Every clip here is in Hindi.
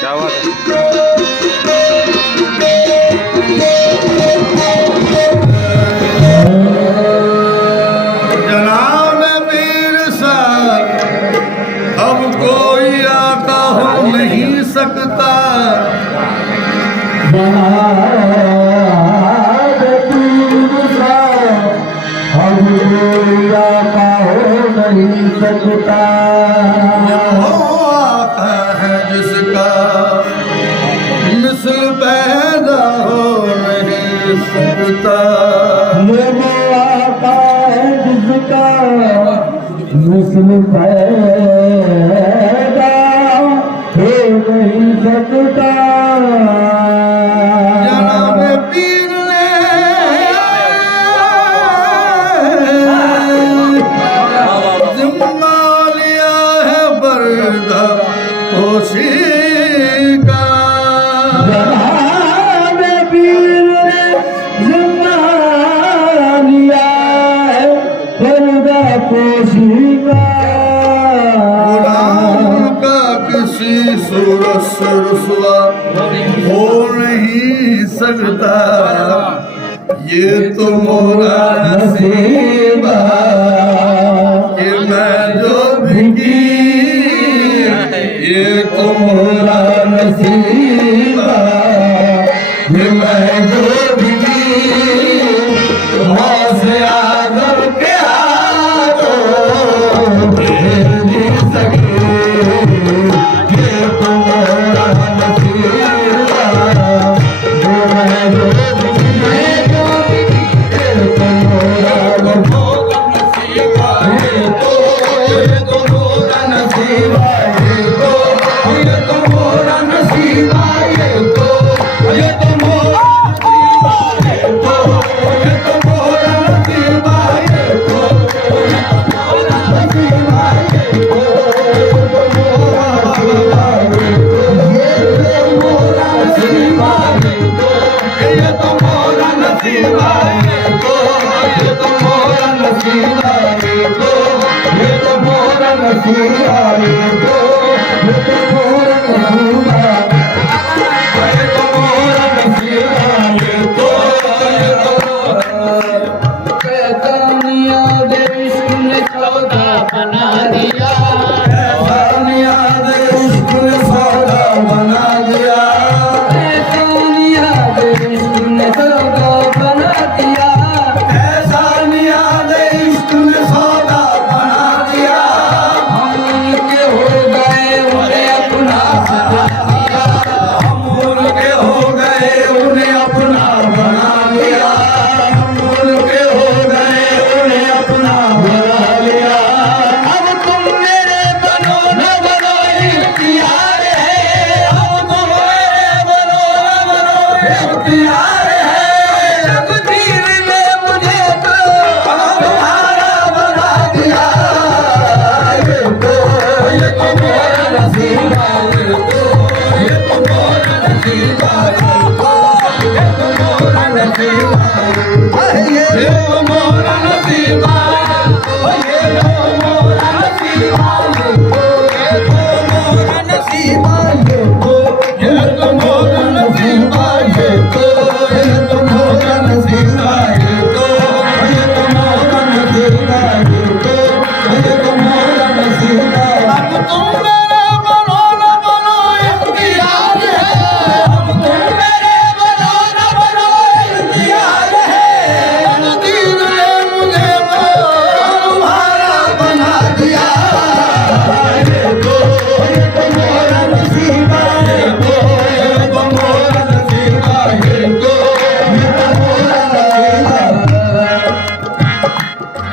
क्या बात है। जनाब मीर साहब अब कोई आका हो नहीं सकता। जनाब मीर साहब अब कोई आका हो नहीं सकता। वो आका है जिसका मिस्ल पैदा हो नहीं सकता। वो आका है जिसका मिस्ल पैदा हो नहीं सकता। जनाब पीर ने जिम्मा लिया है बर्दा पोशी का। जनाब पीर ने जिम्मा लिया है पर्दा पोशी का। गुलाम का किसी सूरत से रुसवा हो नहीं सकता। ये तो मोरा नसीबा कि मैं जो भिगी, ये तो मोरा नसीबा कि मैं जो भिगी से आदम के हाथों खेल नहीं सके। ये तो मोरा नसीबा जो मैं जो भिगी, ये तो मोरा नसीबा, ये तो मोरा नसीबा, ये तो मोरा नसीबा, ये तो मोरा नसीबा, ये तो मोरा नसीबा, ये तो मोरा नसीबा, ये तो मोरा नसीबा, ये तो मोरा नसीबा, ये तो मोरा नसीबा, ये तो मोरा नसीबा, ये तो मोरा नसीबा, ये तो कैसानिया दे इश्क ने सौदा बना दिया। कैसानिया दे इश्क ने सौदा बना दिया। कैसानिया दे इश्क ने सौदा बना दिया। कैसानिया दे इश्क ने सौदा बना दिया। हम उनके हो गए उन्हें अपना बना दिया। हम उनके हो गए उन्हें अपना बना लिया। हम उनके हो गए उन्हें अपना बना लिया। अब तुम मेरे बनो न बनो इख्तियार है। अब तुम मेरे बनो न बनो इख्तियार है। तकदीर ने मुझे तो तुम्हारा बना दिया। ये तो मोरा नसीबा, ये तो मोरा नसीबा, ये तो मोरा नसीबा, ये तो मोरा नसीबा, ये तो मोरा नसीबा, ये तो मोरा नसीबा, ये तो मोरा नसीबा, ये तो मोरा नसीबा, ये तो मोरा नसीबा, ये तो मोरा नसीबा। अब तुम मेरे बनो न बनो इख्तियार है। अब तुम मेरे बनो न बनो इख्तियार है। तकदीर ने मुझे तुम्हारा बना दिया। ये तो मोरा नसीबा, ये तो मोरा नसीबा, ये तो मोरा नसीबा।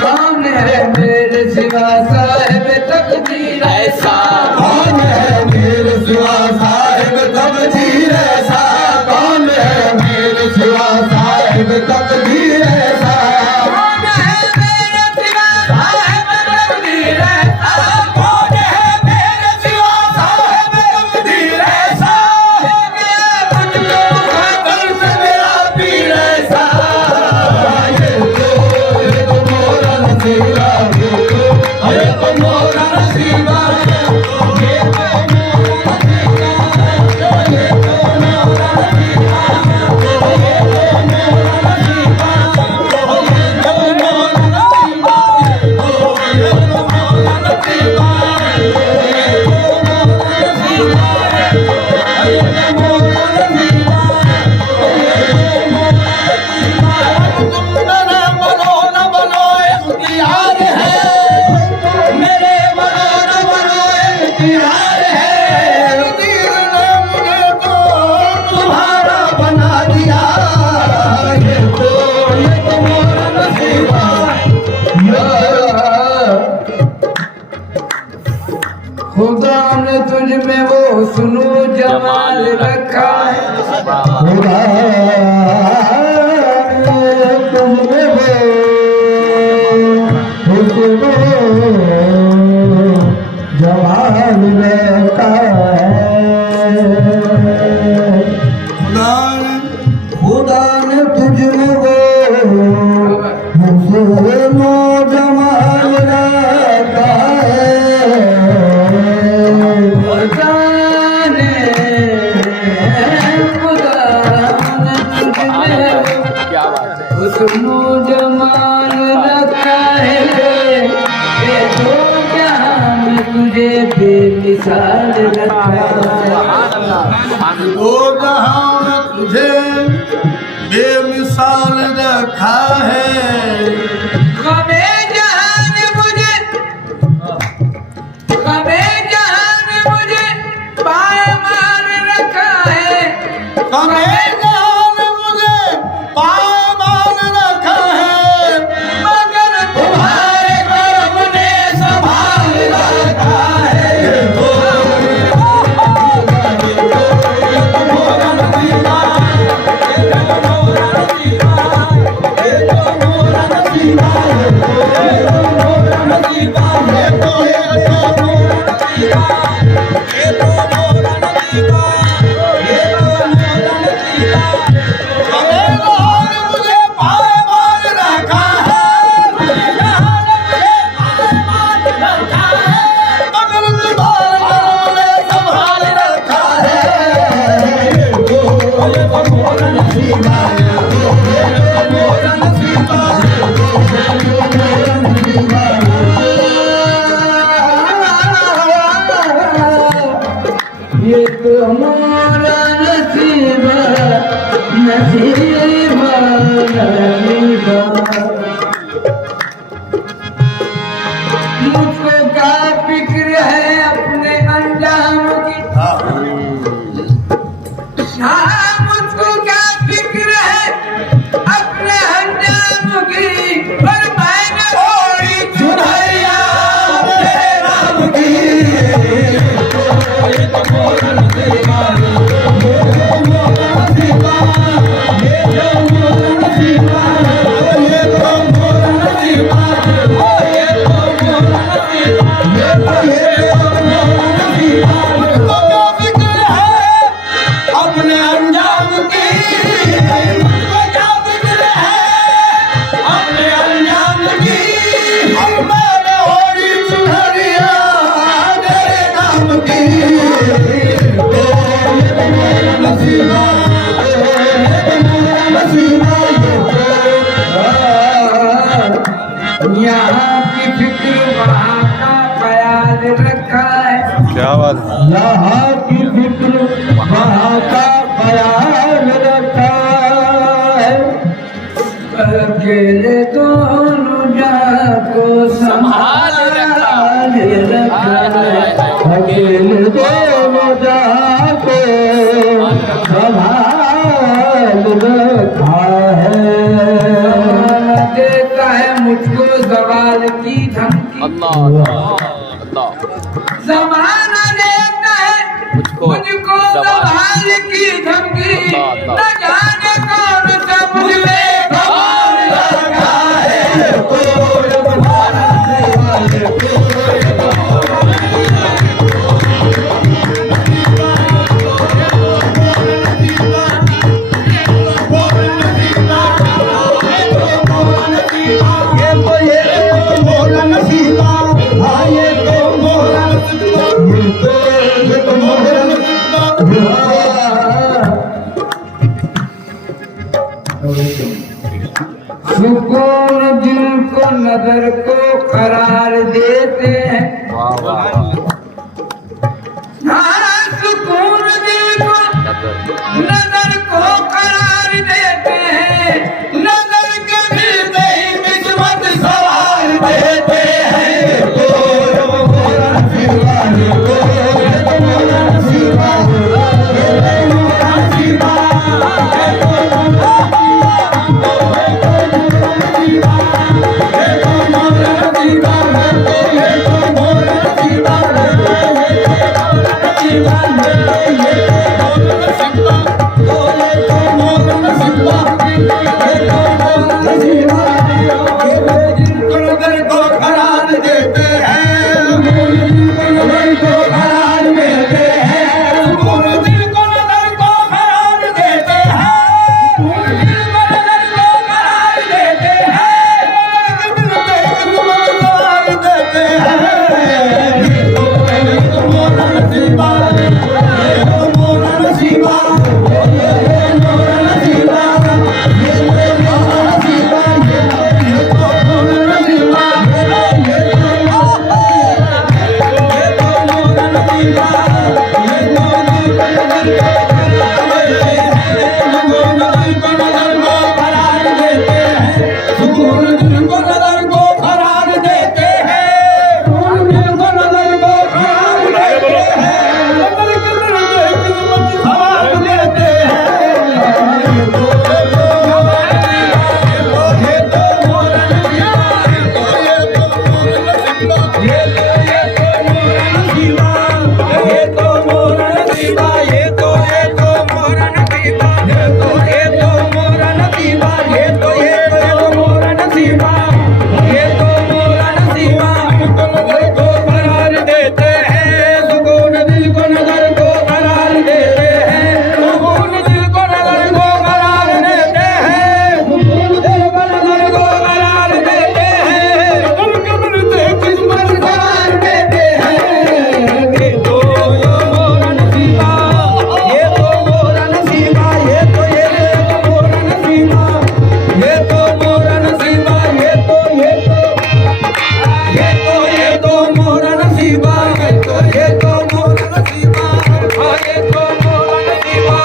कौन है मेरे सिवा साहिब तकदीर ऐसा। कौन है मेरे सिवा साहिब तकदीर ऐसा। कौन है मेरे सिवा साहिब तकदीर ऐसा। कौन है मेरे सिवा साहिब तकदीर ऐसा। कौन है मेरे सिवा साहिब तकदीर ऐसा। मुझको कल से मेरा पीर ऐसा। ये तो मोरा नसीबा, ये तो मोरा नसीबा, खुदा ने तुझ में वो सुनो जमाल रखा है। खुदा तुमने वो हुस्न जमाल रखा है। खुदा ने तुझ में वो हुस्न जमाल रखा है। जाने खुदा ने तुझ में हुस्न जमाल रखा है। ये तो जहां में तुझे बेमिसाल रखा है। दो जहां में तुझे बेमिसाल रखा है। हमें जहान मुझे पामार रखा है। हमें जान मुझे पामान रखा है। मगर तुम्हारे कर्म ने संभाल रखा है। ये तो हमारा नसीबा नसीबा नसीबा। मुझको क्या फिक्र है अपने अंजाम की। हाँ मुझको क्या फिक्र है अपने अंजाम की। पर मैंने ओढ़ी चुनरिया तेरे राम की। अपने अंजाम की मुझको क्या फिक्र है। अपने अंजाम की मैंने ओढ़ी चुनरिया तेरे नाम की। नसीबा नसीबा यहाँ की फिक्र वहाँ का ख्याल रखा है। क्या बात है। यहाँ की फिक्र वहाँ का ख्याल रखा है। अकेले दोनों जहाँ को संभाल रखा है। अकेले दोनों जहाँ को संभाल रखा है। देता है मुझको जवाल की धमकी। जमाना देता है मुझको जवाल की धमकी। न जाने कौन सा मुझ में भगवान रखा है। ये तो मोर नसीबा। हाँ ये नसीबा ये तो दिल को नजर सुकून दिल को नजर को करार देते हैं सुकून दिल को नजर को करार देते हैं नजर के नजर किस्मत सवार देते हैं ये तो मोरा नसीबा ये तो मोरा नसीबा ये तो मोरा नसीबा ये तो मोरा नसीबा ये तो मोरा नसीबा ये तो मोरा नसीबा ये तो मोरा नसीबा ये तो मोरा नसीबा नजर को करार देते हैं सुकून दिल को नजर को करार देते हैं सुकून दिल को नजर को करार देते हैं सुकून दिल को नजर को करार देते हैं नजर के मिलते किस्मत करार देते हैं ये तो मोरा नसीबा ये तो मोरा नसीबा ये तो मोरा नसीबा ये तो मोरा नसीबा ये तो मोरा नसीबा ये तो मोरा नसीबा ये तो मोरा नसीबा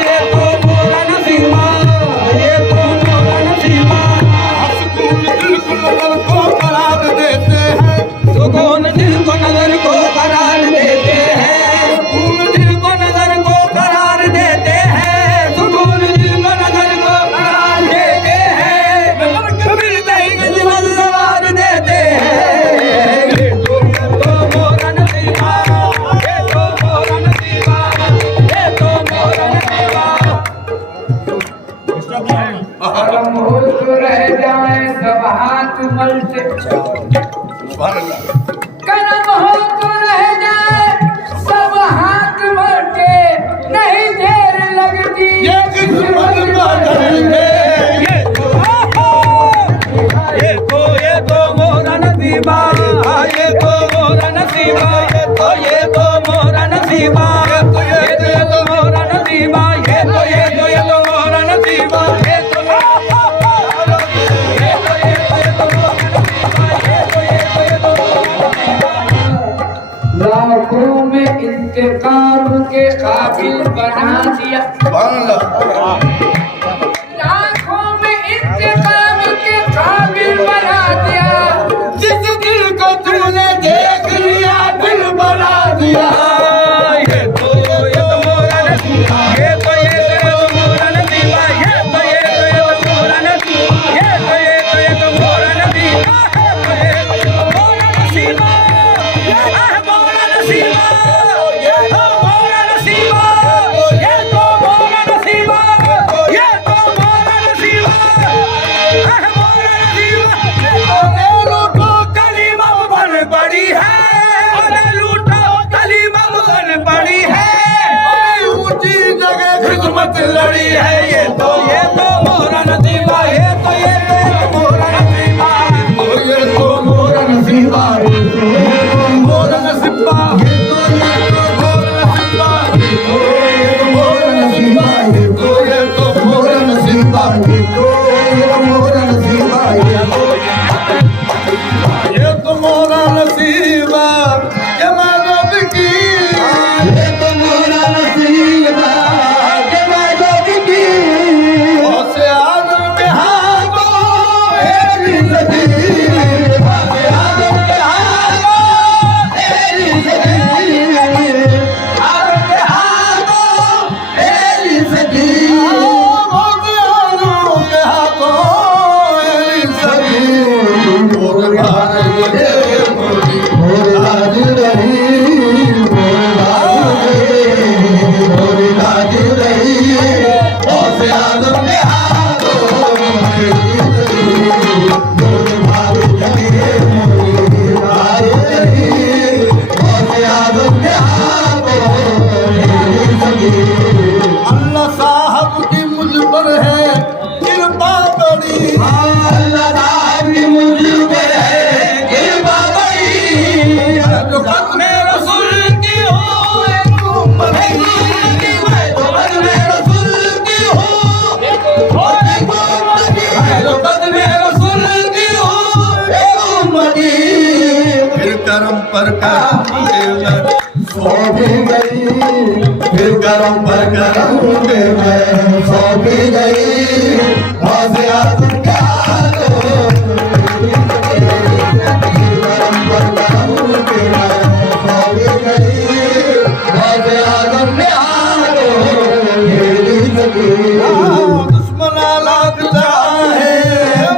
ये तो मोरा नसीबा ये तो मोरा नसीबा सुकून दिल को नजर को करार देते हैं सुकून दिल को नजर को करार देते हैं सुकून दिल को नजर को करार देते हैं सुकून दिल को नजर को करार देते हैं नजर के मिलते ही किस्मत सवार देते हैं ये तो मोरा नसीबा ये तो मोरा नसीबा ये तो मोरा नसीबा कर्म हो तो रह जाए सब हाथ मलते कर्म हो तो रह जाए सब हाथ मलते नहीं देर लगती ये किस्मत बदल दे ये तो मोरा नसीबा ये तो मोरा नसीबा ये तो मोरा नसीबा ये तो मोरा नसीबा ये तो मोरा नसीबा ये तो लाखों में इंतकाम के काबिल बना दिया लाखों में इंतकाम के काबिल बना दिया जिस दिल को तूने देख लिया दिल बना दिया ये तो मोरा नसीबा ये तो मोरा नसीबा ये तो मोरा नसीबा ये तो मोरा नसीबा मोरा नसीबा मोरा नसीबा ये तो मोरा नसीबा ये तो मोरा नसीबा ये तो मोरा नसीबा मोरा नसीबा लूटो कलीमा बन पड़ी है लूटो कलीमा बन पड़ी है ऊंची जगह खिदमत लड़ी है ये तो मोरा नसीबा ये तो मोरा नसीबा ये तो मोरा नसीबा मोरा नसीबा ये तो मोरा नसीबा मोरा नसीबा ये तो मोरा नसीबा ये तो मोरा नसीबा ये तो मोरा नसीबा के मदद की ये तो मोरा नसीबा के मदद की से आदम के हाथों करम दिल सौंपी गई फिर करम पर करम दे मैं सौंपी गई हासे आदम क्या दो करम पर करम दे मैं सौंपी गई हासे आदम क्या दो मेरी सगी दुश्मन लाग जाए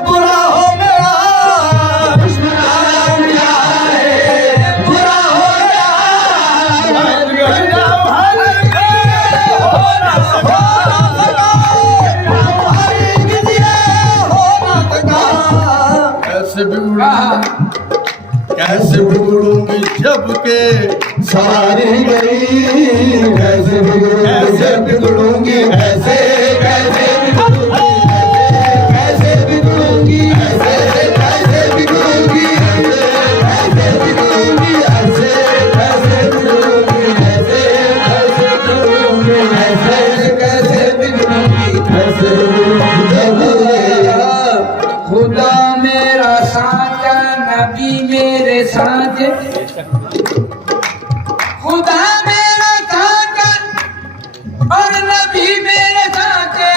बुरा हो गया दुश्मन जाए बुरा हो कैसे बिगड़ूंगी जब के सारी गई कैसे बिगड़ूंगी ऐसे कैसे बिगड़ूंगी ऐसे कैसे बिगड़ूंगी ऐसे बिगड़ूंगी ऐसे कैसे बिगड़ूंगी ऐसे कैसे बिगड़ूंगी ऐसे कैसे बिगड़ूंगी ऐसे खुदा मेरा साचा नबी मेरे साचे खुदा मेरा साचा और नबी मेरे साचे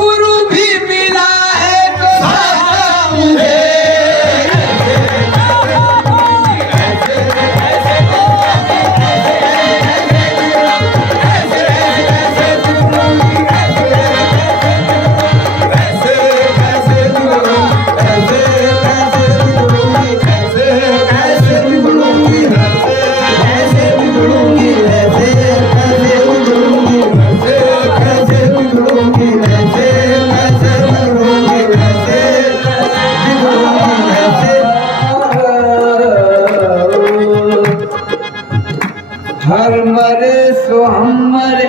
गुरु भी मिला है तो साचा मुझे हर मरे सो हम मरे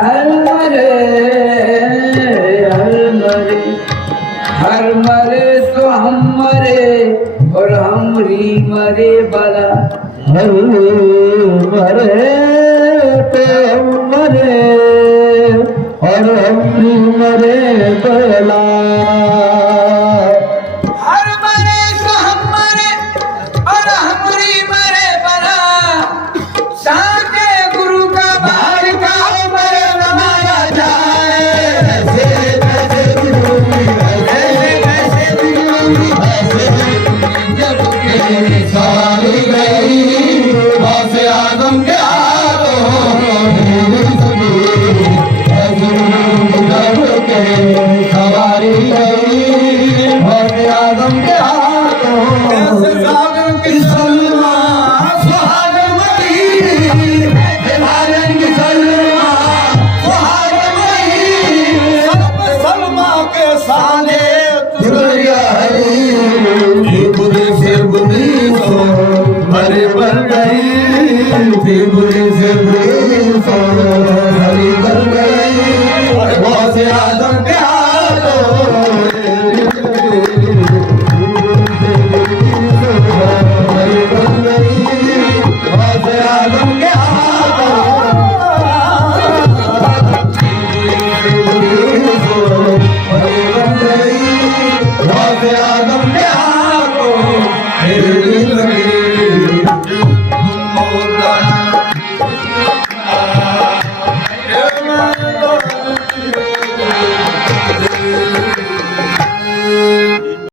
हर मरे हर मरे सो हम मरे और हमरी मरे बला हर मरे पे मरे और हम मरे बला हर मरे सो हम मरे और हमरी मरे बला साचे गुरु का बाहर का मरे बनाया जाए ऐसे कैसे बिगड़ूंगी ऐसे कैसे बिगड़ूंगी ऐसे जब के सारी गई हासे आदम के हाथों मेरी सगी ऐसे जब के सवारी गई हासे आदम के हाथों सागर की सलमा सुहागन मई भाजन की सलमा सुहागन मई सब सलमा के साले दुनिया हरी बुरी से बुरी सो मरे बन गई बुरी